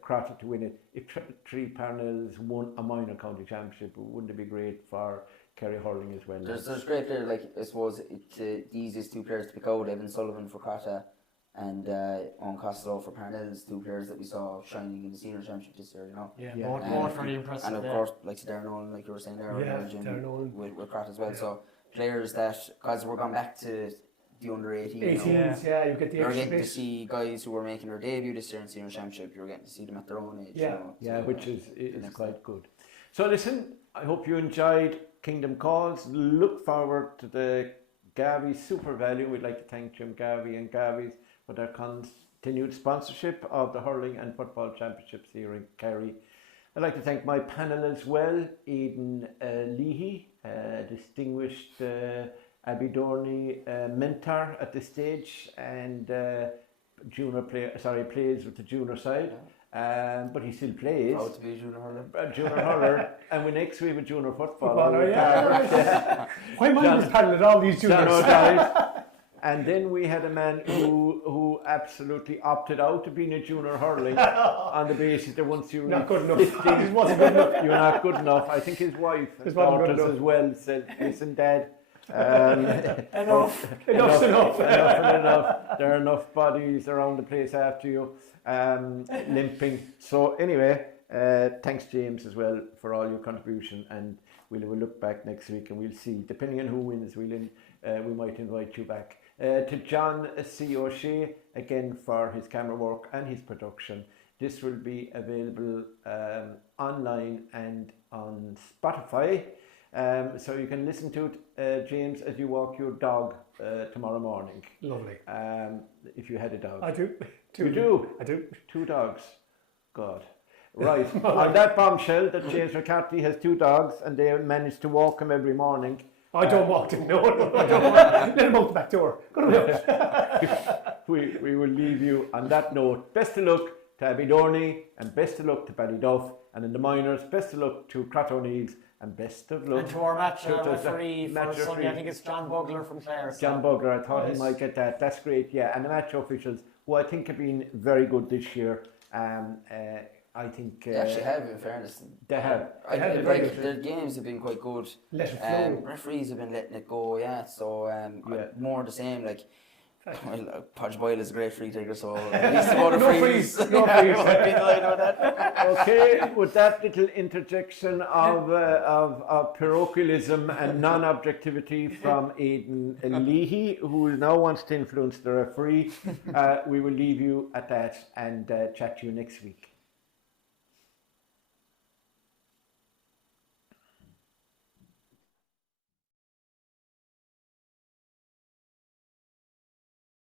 Crotta to win it. If Tralee panels won a minor county championship, wouldn't it be great for Kerry Hurling as well? There's great players, I suppose the easiest two players to pick out, Evan Sullivan for Crotta and Owen Costello for Parnell's, two players that we saw shining in the senior championship this year, both very impressive. And of course, Darren Nolan, like you were saying there, Darren Nolan with Crotta as well. So players that, because we're going back to the under 18. You get the You're extra getting to see guys who were making their debut this year in senior championship. You're getting to see them at their own age. Which is quite good. So listen, I hope you enjoyed Kingdom Calls. Look forward to the Garveys SuperValu. We'd like to thank Jim Garvey and Garveys for their continued sponsorship of the Hurling and Football Championships here in Kerry. I'd like to thank my panel as well, Aidan Leahy, distinguished Abbeydorney mentor at this stage, and plays with the junior side. But he still plays. Proud to be a junior hurler. Junior hurler, and next we have a junior Footballer, footballer. yeah. Why am I just paddling all these juniors? And then we had a man who absolutely opted out of being a junior hurling on the basis that once you Not good enough. 15, He wasn't good enough. you're not good enough. I think his wife and His mum good daughters enough. as well said, "Listen, Dad, Enough. Enough's enough. enough. There are enough bodies around the place after you, limping." So anyway, thanks James as well for all your contribution, and we'll look back next week and we'll see. Depending on who wins, we might invite you back. To John C. O'Shea again for his camera work and his production. This will be available online and on Spotify. So you can listen to it, James, as you walk your dog tomorrow morning. Lovely. If you had a dog. I do. You do? I do. 2 dogs. God. Right. On that bombshell that James McCarthy has 2 dogs and they manage to walk him every morning. I don't walk them. No, I don't walk. Let him out the back door. Go to we will leave you on that note. Best of luck to Abbeydorney and best of luck to Ballyduff, and in the minors, best of luck to O'Neill's and best of luck And to our match to referee for Sunday, I think it's John Bugler from Clare. John Bugler. I thought he might get that. That's great, yeah. And the match officials, who I think have been very good this year. I think They actually have, in fairness. they have. Their games have been quite good. Let it flow. Referees have been letting it go, yeah. So more the same. Like, well, Podge Boyle is a great free taker, so at least about a freeze. No freeze. Okay, with that little interjection of parochialism and non-objectivity from Aidan Leahy, who now wants to influence the referee, we will leave you at that and chat to you next week.